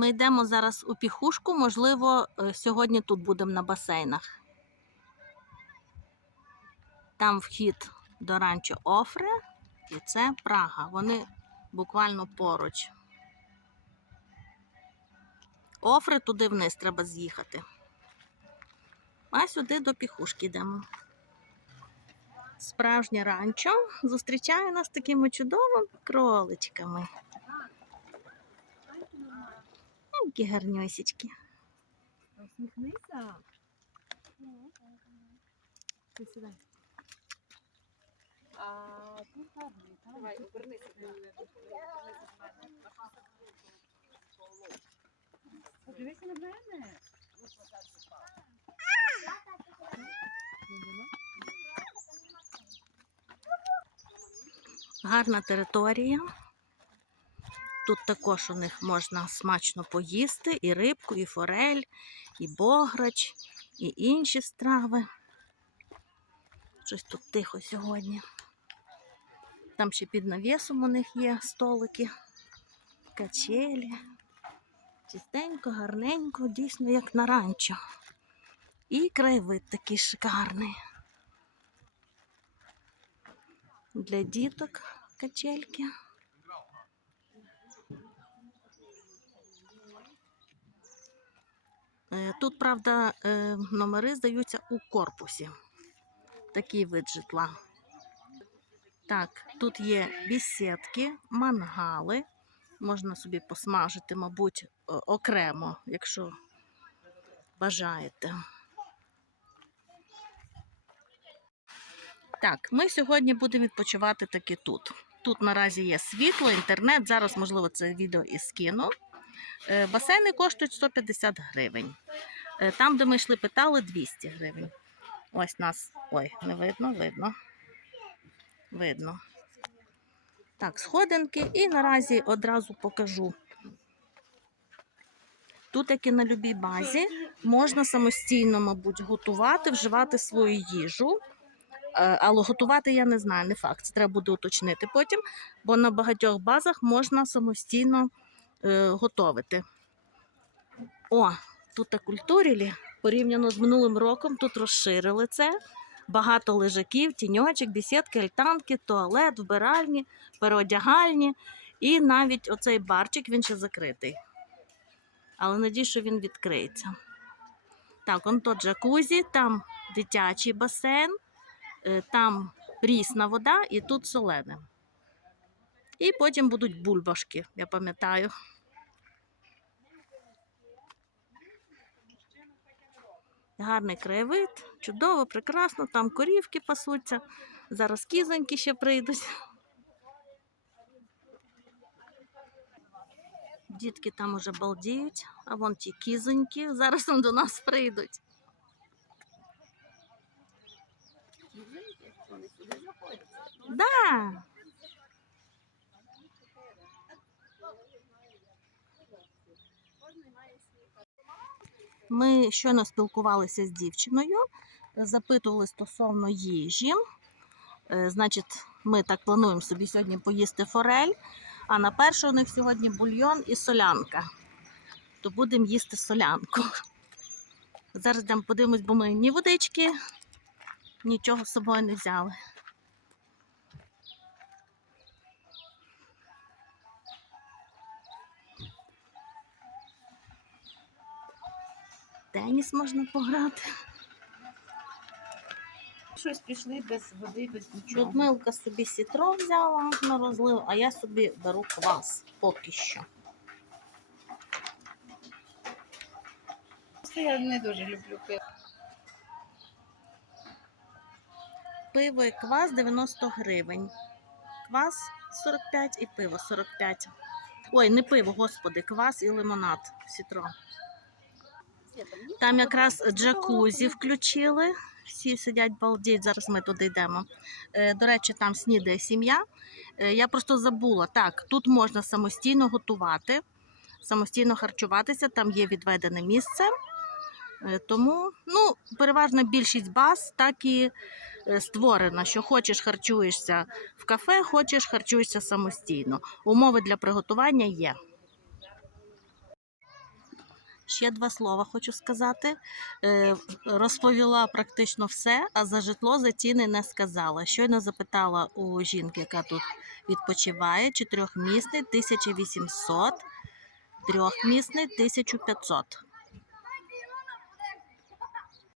Ми йдемо зараз у піхушку, можливо, е, сьогодні тут будемо на басейнах. Там вхід до ранчо Офре, і це Прага. Вони буквально поруч. Офре туди вниз треба з'їхати. А сюди до піхушки йдемо. Справжнє ранчо зустрічає нас такими чудовими кроличками. Які гарнюсічки. Усміхнися. Ти сідай. А тут гарний, там. Давай, обернися. Подивися на мене. Гарна територія. Тут також у них можна смачно поїсти і рибку, і форель, і бограч, і інші страви. Щось тут тихо сьогодні. Там ще під навісом у них є столики, качелі. Чистенько, гарненько, дійсно як на ранчо. І краєвид такий шикарний. Для діток качельки. Тут, правда, е, номери здаються у корпусі. Такий вид житла. Так, тут є бісідки, мангали. Можна собі посмажити, мабуть, окремо, якщо бажаєте. Так, ми сьогодні будемо відпочивати таки тут. Тут наразі є світло, інтернет. Зараз, можливо, це відео і скину. Е, Басейни коштують 150 гривень. Е, Там, де ми йшли, питали 200 гривень. Ось нас. Ой, не видно, видно. Видно. Так, сходинки, і наразі одразу покажу. Тут, як і на любій базі, можна самостійно, мабуть, готувати, вживати свою їжу. Е, Але готувати я не знаю, не факт. Це треба буде уточнити потім, бо на багатьох базах можна самостійно е, готовити. О, тут культурілі. Порівняно з минулим роком тут розширили це. Багато лежаків, тіньочок, бісідки, альтанки, туалет, вбиральні, переодягальні. І навіть оцей барчик він ще закритий. Але надію, що він відкриється. Так, он то джакузі, там дитячий басейн, е, там прісна вода і тут солене. І потім будуть бульбашки, я пам'ятаю. Гарний краєвид, чудово, прекрасно, там корівки пасуться, зараз кізоньки ще прийдуть. Дітки там уже балдіють, а вон ті кізоньки зараз он до нас прийдуть. Да. Ми щойно спілкувалися з дівчиною, запитували стосовно їжі. Е, Значить, ми так плануємо собі сьогодні поїсти форель, а на перше у них сьогодні бульйон і солянка. То будемо їсти солянку. Зараз йдемо подивимось, бо ми ні водички, нічого з собою не взяли. Теніс можна пограти. Щось пішли без води, без нічого. Людмилка собі сітро взяла на розлив, а я собі беру квас поки що. Просто я не дуже люблю пиво. Пиво і квас 90 гривень. Квас 45 і пиво 45. Ой, не пиво, господи, квас і лимонад сітро. Там якраз джакузі включили. Всі сидять балдіють, зараз ми туди йдемо. Е, До речі, там снідає сім'я. Е, Я просто забула. Так, тут можна самостійно готувати, самостійно харчуватися, там є відведене місце. Е, Тому ну, переважна більшість баз так і створена, що хочеш харчуєшся в кафе, хочеш харчуєшся самостійно. Умови для приготування є. Ще два слова хочу сказати. Е, розповіла практично все, а за житло за ціни не сказала. Щойно запитала у жінки, яка тут відпочиває, чотирьохмісний 1800, трьохмісний 1500.